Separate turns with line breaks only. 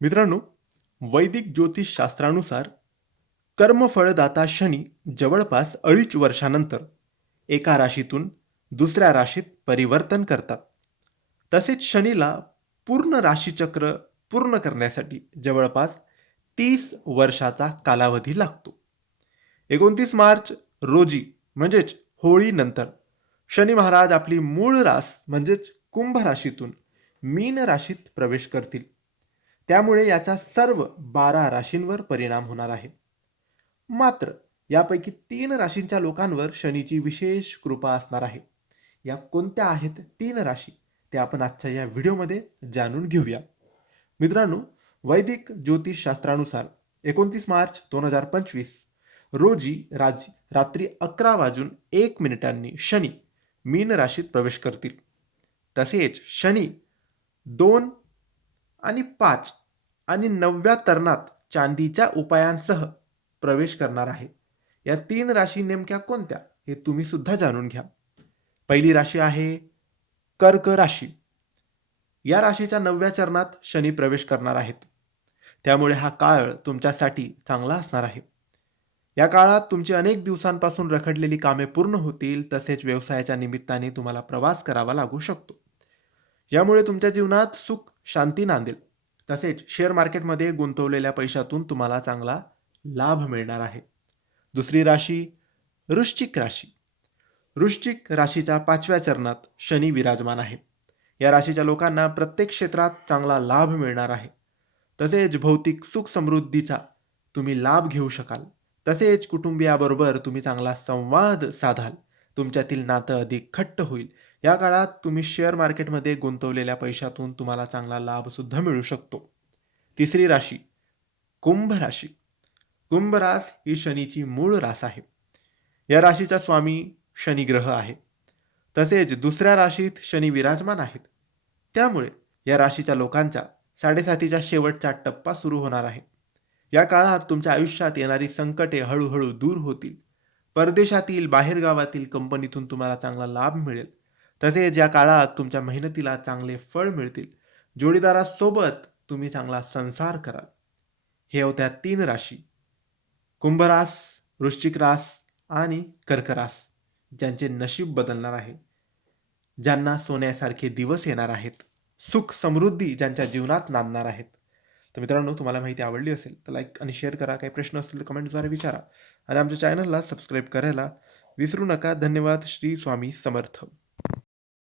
मित्रांनो वैदिक ज्योतिषशास्त्रानुसार कर्मफळदाता शनी जवळपास अडीच वर्षानंतर एका राशीतून दुसऱ्या राशीत परिवर्तन करतात. तसेच शनीला पूर्ण राशीचक्र पूर्ण करण्यासाठी जवळपास तीस वर्षाचा कालावधी लागतो. एकोणतीस मार्च रोजी म्हणजेच होळीनंतर शनी महाराज आपली मूळ रास म्हणजेच कुंभ राशीतून मीन राशीत प्रवेश करतील. त्यामुळे याचा सर्व बारा राशींवर परिणाम होणार आहे. मात्र यापैकी तीन राशींच्या लोकांवर शनीची विशेष कृपा असणार आहे. या कोणत्या आहेत तीन राशी? ते आपण आजच्या या व्हिडिओमध्ये जाणून घेऊया. मित्रांनो वैदिक ज्योतिषशास्त्रानुसार एकोणतीस मार्च दोन हजार पंचवीस रोजी राज रात्री अकरा वाजून एक मिनिटांनी शनी मीन राशीत प्रवेश करतील. तसेच शनी दोन आणि पाच आणि नवव्या तरणात चांदीच्या उपायांसह प्रवेश करणार आहे. या तीन राशी नेमक्या कोणत्या हे तुम्ही सुद्धा जाणून घ्या. पहिली राशी आहे कर्क राशी. या राशीच्या नवव्या चरणात शनी प्रवेश करणार आहेत. त्यामुळे हा काळ तुमच्यासाठी चांगला असणार आहे. या काळात तुमची अनेक दिवसांपासून रखडलेली कामे पूर्ण होतील तसेच व्यवसायाच्या निमित्ताने तुम्हाला प्रवास करावा लागू शकतो. यामुळे तुमच्या जीवनात सुख शांती नांदेल तसेच शेअर मार्केटमध्ये गुंतवलेल्या पैशातून तुम्हाला चांगला लाभ मिळणार आहे. दुसरी राशी वृश्चिक राशी. वृश्चिक राशीच्या पाचव्या चरणात शनी विराजमान आहे. या राशीच्या लोकांना प्रत्येक क्षेत्रात चांगला लाभ मिळणार आहे. तसेच भौतिक सुख समृद्धीचा तुम्ही लाभ घेऊ शकाल. तसेच कुटुंबियाबरोबर तुम्ही चांगला संवाद साधाल. तुमच्यातील नातं अधिक खट्ट होईल. या काळात तुम्ही शेअर मार्केटमध्ये गुंतवलेल्या पैशातून तुम्हाला चांगला लाभ सुद्धा मिळू शकतो. तिसरी राशी कुंभ राशी. कुंभ रास ही शनीची मूळ रास आहे. या राशीचा स्वामी शनी ग्रह आहे. तसेच दुसऱ्या राशीत शनी विराजमान आहेत. त्यामुळे या राशीच्या लोकांच्या साडेसातीच्या शेवटचा टप्पा सुरू होणार आहे. या काळात तुमच्या आयुष्यात येणारी संकटे हळूहळू दूर होतील. परदेशातील बाहेरगावातील कंपनीतून तुम्हाला चांगला लाभ मिळेल. तसेच या काळात तुमच्या मेहनतीला चांगले फळ मिळतील. जोडीदारासोबत तुम्ही चांगला संसार कराल. हे होत्या तीन राशी. कुंभरास वृश्चिक रास आणि कर्करास ज्यांचे नशीब बदलणार आहे. ज्यांना सोन्यासारखे दिवस येणार आहेत. सुख समृद्धी ज्यांच्या जीवनात नांदणार आहेत. तर मित्रांनो तुम्हाला माहिती आवडली असेल तर लाईक आणि शेअर करा. काही प्रश्न असतील तर कमेंटद्वारे विचारा. आणि आमच्या चॅनलला सबस्क्राईब करायला विसरू नका. धन्यवाद. श्री स्वामी समर्थ.